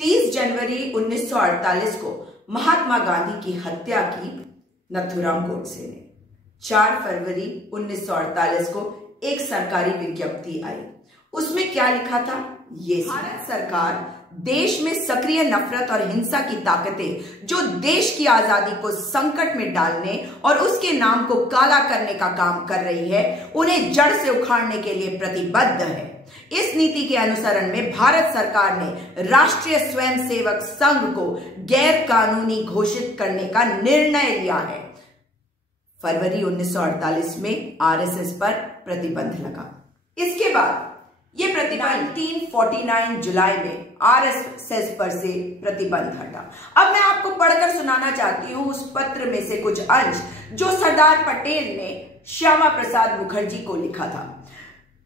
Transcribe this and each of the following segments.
30 जनवरी 1948 को महात्मा गांधी की हत्या की नथुराम गोडसे ने। 4 फरवरी 1948 को एक सरकारी विज्ञप्ति आई। उसमें क्या लिखा था? ये भारत सरकार देश में सक्रिय नफरत और हिंसा की ताकतें जो देश की आजादी को संकट में डालने और उसके नाम को काला करने का काम कर रही है, उन्हें जड़ से उखाड़ने के लिए प्रतिबद्ध है। इस नीति के अनुसरण में भारत सरकार ने राष्ट्रीय स्वयंसेवक संघ को गैर कानूनी घोषित करने का निर्णय लिया है। फरवरी 1948 में आरएसएस पर प्रतिबंध लगा। इसके बाद ये प्रतिबंध 1949 जुलाई में आरएसएस पर से प्रतिबंध हटा। अब मैं आपको पढ़कर सुनाना चाहती हूं उस पत्र में से कुछ अंश जो सरदार पटेल ने श्यामा प्रसाद मुखर्जी को लिखा था।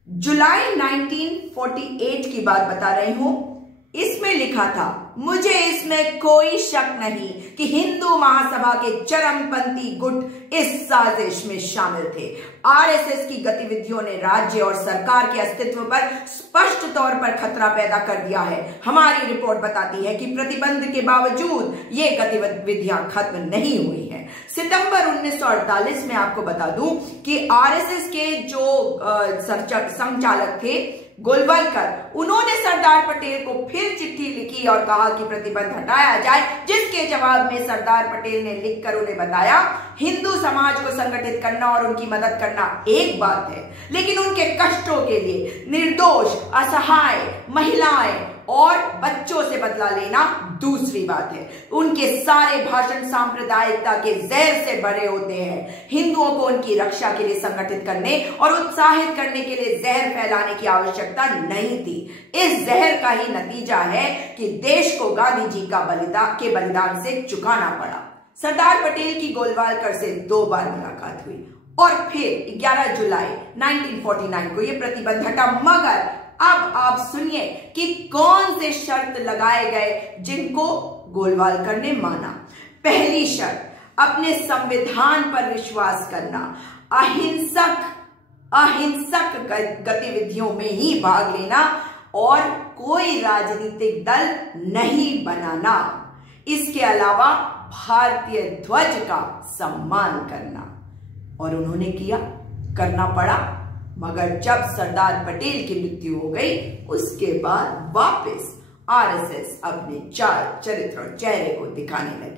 जुलाई 1948 की बात बता रही हूं। इसमें लिखा था, मुझे इसमें कोई शक नहीं कि हिंदू महासभा के चरमपंथी गुट इस साजिश में शामिल थे। आरएसएस की गतिविधियों ने राज्य और सरकार के अस्तित्व पर स्पष्ट तौर पर खतरा पैदा कर दिया है। हमारी रिपोर्ट बताती है कि प्रतिबंध के बावजूद ये गतिविधियां खत्म नहीं हुई हैं। सितंबर 1948 में आपको बता दूं कि आरएसएस के जो संचालक थे गोलवलकर, उन्होंने सरदार पटेल को फिर चिट्ठी लिखी और कहा कि प्रतिबंध हटाया जाए, जिसके जवाब में सरदार पटेल ने लिखकर उन्हें बताया, हिंदू समाज को संगठित करना और उनकी मदद करना एक बात है, लेकिन उनके कष्टों के लिए निर्दोष, असहाय महिलाएं और बच्चों से बदला लेना दूसरी बात है। उनके सारे भाषण सांप्रदायिकता के जहर से भरे होते हैं। हिंदुओं को उनकी रक्षा के लिए संगठित करने और उत्साहित करने के लिए जहर फैलाने की आवश्यकता नहीं थी। इस जहर का ही नतीजा है कि देश को गांधी जी का बलिदान से चुकाना पड़ा। सरदार पटेल की गोलवालकर से 2 बार मुलाकात हुई और फिर 11 जुलाई 1949 को यह प्रतिबंध हटा। मगर अब आप सुनिए कि कौन से शर्त लगाए गए जिनको गोलवालकर ने माना। पहली शर्त, अपने संविधान पर विश्वास करना, अहिंसक गतिविधियों में ही भाग लेना और कोई राजनीतिक दल नहीं बनाना। इसके अलावा भारतीय ध्वज का सम्मान करना। और उन्होंने करना पड़ा। मगर जब सरदार पटेल की मृत्यु हो गई, उसके बाद वापस आरएसएस अपने चाल, चरित्र और चेहरे को दिखाने लगी।